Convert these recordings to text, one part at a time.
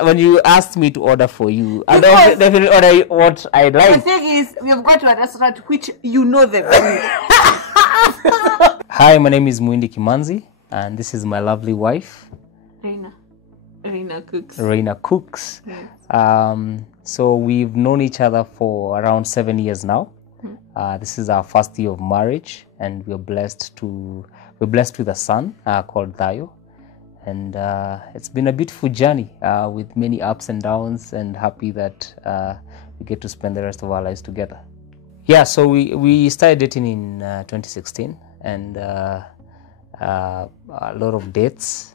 when you asked me to order for you, I definitely order what I like. The thing is, we've got to a restaurant which you know the menu. Hi, my name is Muindi Kimanzi, and this is my lovely wife, Reina Cooks. Reina Cooks. Yes. So we've known each other for around 7 years now. This is our first year of marriage, and we're blessed with a son called Dayo. And it's been a beautiful journey with many ups and downs, and happy that we get to spend the rest of our lives together. Yeah, so we started dating in 2016, and a lot of dates.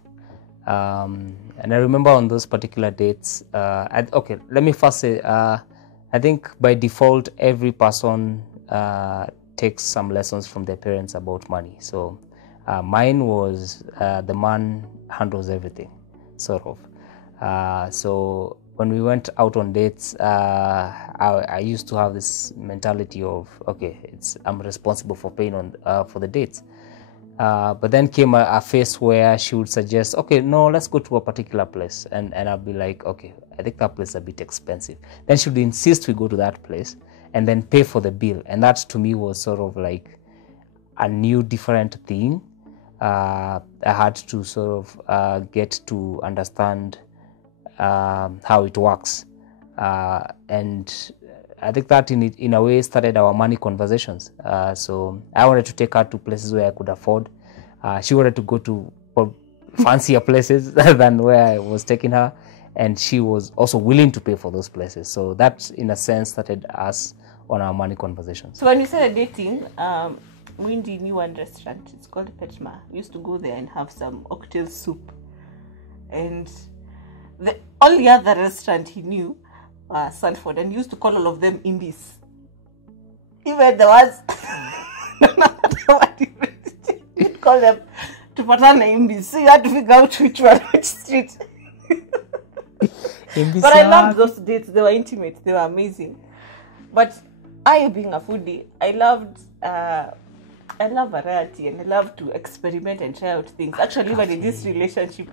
And I remember on those particular dates, okay, let me first say, I think by default, every person takes some lessons from their parents about money. So mine was the man handles everything, sort of. So when we went out on dates, I used to have this mentality of, okay, I'm responsible for paying for the dates. But then came a phase where she would suggest, okay, no, let's go to a particular place. And I'll be like, okay, I think that place is a bit expensive. Then she would insist we go to that place and then pay for the bill. And that to me was sort of like a new, different thing. I had to sort of get to understand how it works. And I think that in a way started our money conversations. So I wanted to take her to places where I could afford. She wanted to go to fancier places than where I was taking her. And she was also willing to pay for those places. So that, in a sense, started us on our money conversations. So when we started dating, Muindi knew one restaurant. It's called Petma. We used to go there and have some oxtail soup. And the only other restaurant he knew, Sanford, and he used to call all of them MUINDI'S. Even the ones, he'd call them Tupatana MUINDI'S. So you had to figure out which one, which street. But I loved those dates. They were intimate. They were amazing. But I, being a foodie, I love variety, and I love to experiment and try out things. Actually, even in this relationship,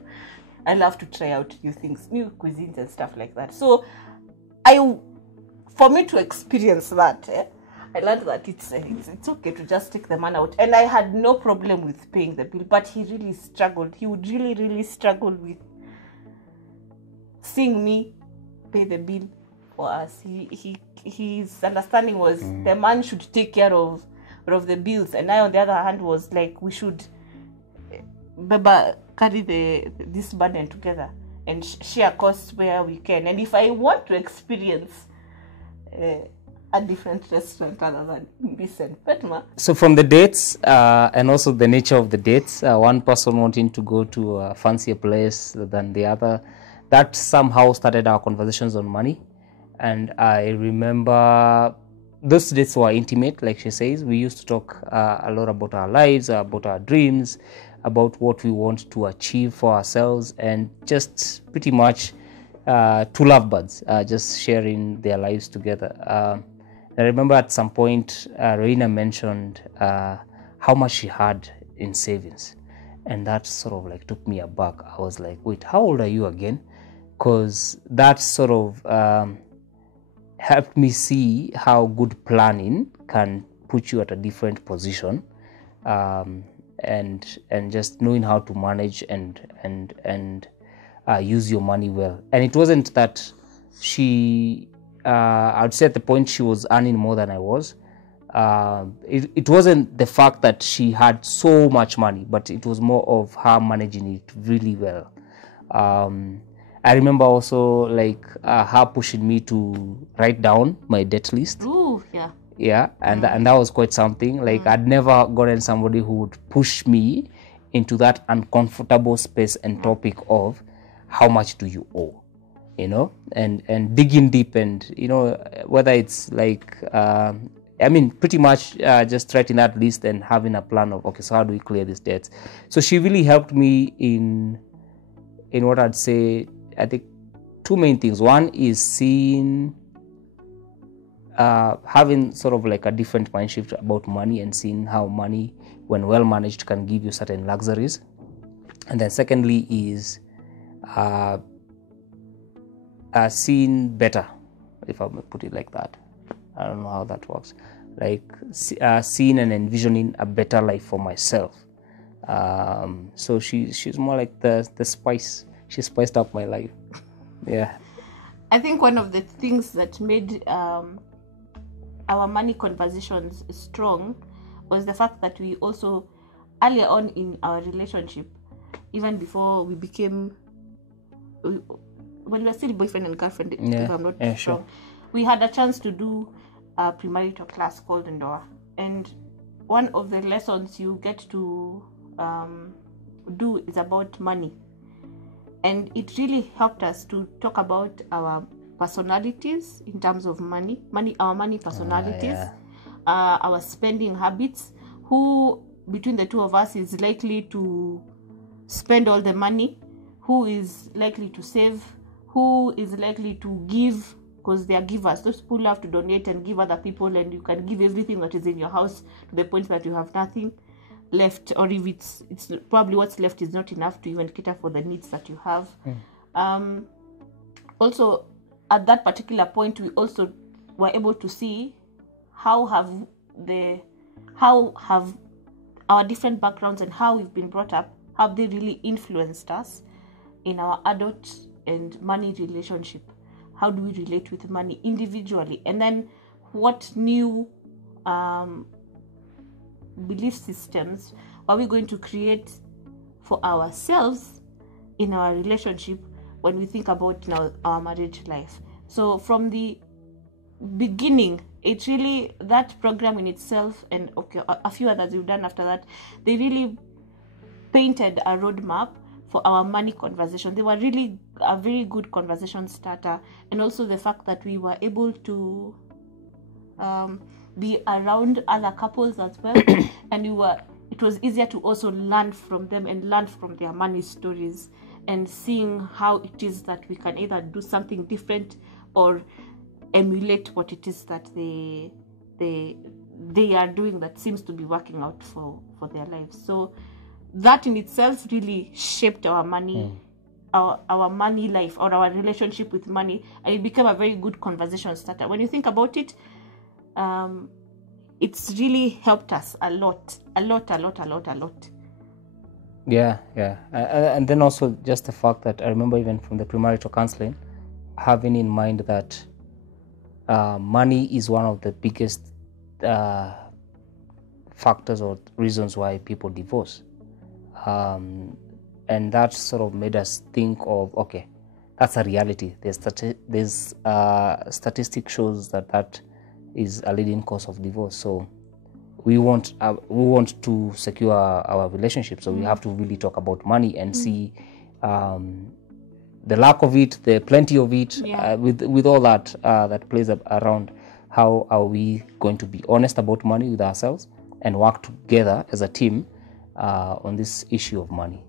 I love to try out new things, new cuisines and stuff like that. So for me to experience that, I learned that it's okay to just take the man out. And I had no problem with paying the bill, but he really struggled. He would really, really struggle with seeing me pay the bill for us. His understanding was the man should take care of the bills, and I, on the other hand, was like, we should carry this burden together and share costs where we can. And if I want to experience a different restaurant other than MUINDI'S and Petma. So from the dates and also the nature of the dates, one person wanting to go to a fancier place than the other, that somehow started our conversations on money. And I remember those dates were intimate, like she says. We used to talk a lot about our lives, about our dreams, about what we want to achieve for ourselves, and just pretty much two lovebirds, just sharing their lives together. I remember at some point, Reina mentioned how much she had in savings, and that sort of like took me aback. I was like, wait, how old are you again? Because that sort of helped me see how good planning can put you at a different position, and just knowing how to manage and use your money well. And it wasn't that she, I would say at the point she was earning more than I was. It wasn't the fact that she had so much money, but it was more of her managing it really well. I remember also like her pushing me to write down my debt list. Ooh, yeah. Yeah, and that was quite something. Like I'd never gotten somebody who would push me into that uncomfortable space and topic of how much do you owe, you know, and digging deep, and you know, whether it's like I mean, pretty much just writing that list and having a plan of, okay, so how do we clear these debts? So she really helped me in what I'd say, I think two main things. One is seeing, having sort of like a different mind shift about money, and seeing how money, when well managed, can give you certain luxuries. And then secondly is seeing better, if I may put it like that. I don't know how that works. Like seeing and envisioning a better life for myself. So she's more like the spice. She spiced up my life. Yeah. I think one of the things that made our money conversations strong was the fact that we also, earlier on in our relationship, even before we became, when we were still boyfriend and girlfriend, if I'm not wrong, sure. we had a chance to do a premarital class called Ndoa. And one of the lessons you get to do is about money. And it really helped us to talk about our personalities in terms of our money personalities, our spending habits, who between the two of us is likely to spend all the money, who is likely to save, who is likely to give, because they are givers. Those people love to donate and give other people, and you can give everything that is in your house to the point that you have nothing left, or if it's probably what's left is not enough to even cater for the needs that you have. Also, at that particular point, we also were able to see how have our different backgrounds and how we've been brought up, have they really influenced us in our adult and money relationship? How do we relate with money individually? And then what new belief systems are we going to create for ourselves in our relationship when we think about our marriage life? So from the beginning, it's really that program in itself, and a few others we've done after that, they really painted a roadmap for our money conversation. They were really a very good conversation starter, and also the fact that we were able to be around other couples as well, and it was easier to also learn from them and learn from their money stories, and seeing how it is that we can either do something different or emulate what it is that they are doing that seems to be working out for their lives. So that in itself really shaped our money, our money life, or our relationship with money, and it became a very good conversation starter. When you think about it, it's really helped us a lot. Yeah. And then also just the fact that I remember even from the premarital counseling, having in mind that money is one of the biggest factors or reasons why people divorce. And that sort of made us think of, okay, that's a reality. There's statistic shows that is a leading cause of divorce. So we want to secure our relationship. So we have to really talk about money and see the lack of it, the plenty of it, with all that that plays around. How are we going to be honest about money with ourselves and work together as a team on this issue of money?